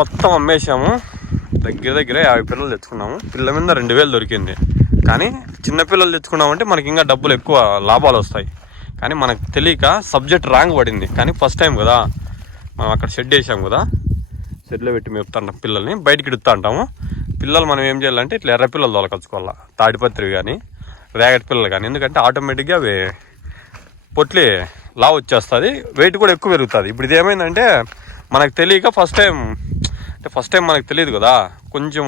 మొత్తం అమ్మేసాము. దగ్గర 50 పిల్లలు తెచ్చుకున్నాము. పిల్ల మీద 2000 దొరికింది. కానీ చిన్న పిల్లలు తెచ్చుకున్నామంటే మనకి ఇంకా డబ్బులు ఎక్కువ లాభాలు వస్తాయి. కానీ మనకు తెలియక సబ్జెక్ట్ రాంగ్ పడింది. కానీ ఫస్ట్ టైం కదా మనం అక్కడ షెడ్ వేసాము కదా, షెడ్లో పెట్టి మేపుతాంటాం పిల్లల్ని, బయటికి ఇడుతూ ఉంటాము. పిల్లలు మనం ఏం చేయాలంటే ఇట్లా ఎర్ర పిల్లలు తోలకొచ్చుకోవాలా, తాడిపత్రి కానీ రేగడి పిల్లలు కానీ. ఎందుకంటే ఆటోమేటిక్గా అవి పొట్లి లావు వచ్చేస్తుంది, వెయిట్ కూడా ఎక్కువ పెరుగుతుంది. ఇప్పుడు ఇది ఏమైందంటే మనకు తెలియక ఫస్ట్ టైం మనకు తెలియదు కదా, కొంచెం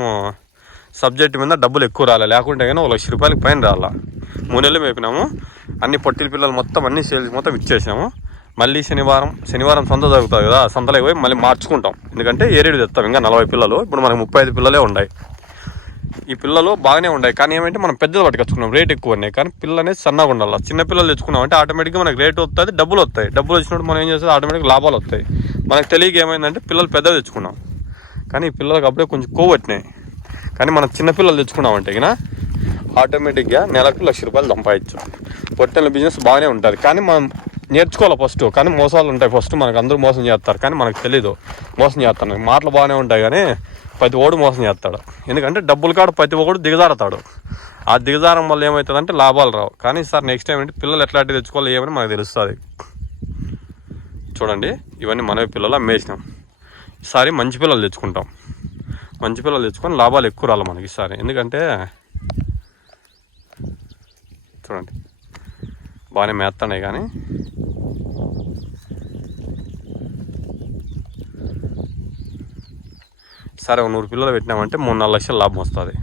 సబ్జెక్ట్ మీద డబ్బులు ఎక్కువ రాలే. లేకుంటే కానీ 1 లక్ష రూపాయలకి పైన రాలా. 3 నెలలు మేపినాము. అన్ని పొట్టిల పిల్లలు మొత్తం అన్ని సేల్స్ మొత్తం ఇచ్చేసాము. మళ్ళీ శనివారం సంత జరుగుతుంది కదా, సంతలోకి పోయి మళ్ళీ మార్చుకుంటాం. ఎందుకంటే ఏరేడు తెస్తాం. ఇంకా 40 పిల్లలు, ఇప్పుడు మనకు 35 పిల్లలే ఉన్నాయి. ఈ పిల్లలు బాగానే ఉన్నాయి. కానీ ఏమంటే మనం పెద్దది పట్టుకొచ్చుకున్నాం, రేట్ ఎక్కువ ఉన్నాయి. కానీ పిల్లలు అనేది సన్నగా ఉండాలి. చిన్న పిల్లలు తెచ్చుకున్నాం అంటే ఆటోమేటిక్గా మనకు రేట్ వస్తుంది, డబ్బులు వస్తాయి. డబ్బులు వచ్చినప్పుడు మనం ఏం చేస్తుంది, ఆటోమేటిక్గా లాభాలు వస్తాయి. మనకు తెలియక ఏమైందంటే పిల్లలు పెద్దవి తెచ్చుకున్నాం. కానీ ఈ పిల్లలకు అప్పుడే కొంచెం కొవ్వొట్టినాయి. కానీ మనం చిన్నపిల్లలు తెచ్చుకున్నామంటే ఇక ఆటోమేటిక్గా నెలకు 1 లక్ష రూపాయలు సంపాదించు. పొట్టెల బిజినెస్ బాగానే ఉంటుంది. కానీ మనం నేర్చుకోవాలి ఫస్ట్. కానీ మోసాలు ఉంటాయి. ఫస్ట్ మనకు అందరూ మోసం చేస్తారు, కానీ మనకు తెలీదు మోసం చేస్తాను. మాటలు బాగానే ఉంటాయి కానీ ప్రతి ఓడు మోసం చేస్తాడు. ఎందుకంటే డబ్బులు కాడ ప్రతి ఒక్కడు దిగజారుతాడు. ఆ దిగజారం వల్ల ఏమవుతుందంటే లాభాలు రావు. కానీ సార్ నెక్స్ట్ టైం అంటే పిల్లలు ఎట్లాంటివి తెచ్చుకోవాలి ఏమని మనకు తెలుస్తుంది. చూడండి, ఇవన్నీ మనవి పిల్లలు అమ్మేసినాం. ఈసారి మంచి పిల్లలు తెచ్చుకుంటాం. మంచి పిల్లలు తెచ్చుకొని లాభాలు ఎక్కువ రాలి మనకి ఈసారి. ఎందుకంటే చూడండి బాగానే మేస్తున్నాయి. కానీ సరే 100 పిల్లలు పెట్టినామంటే 3-4 లక్షల లాభం వస్తుంది.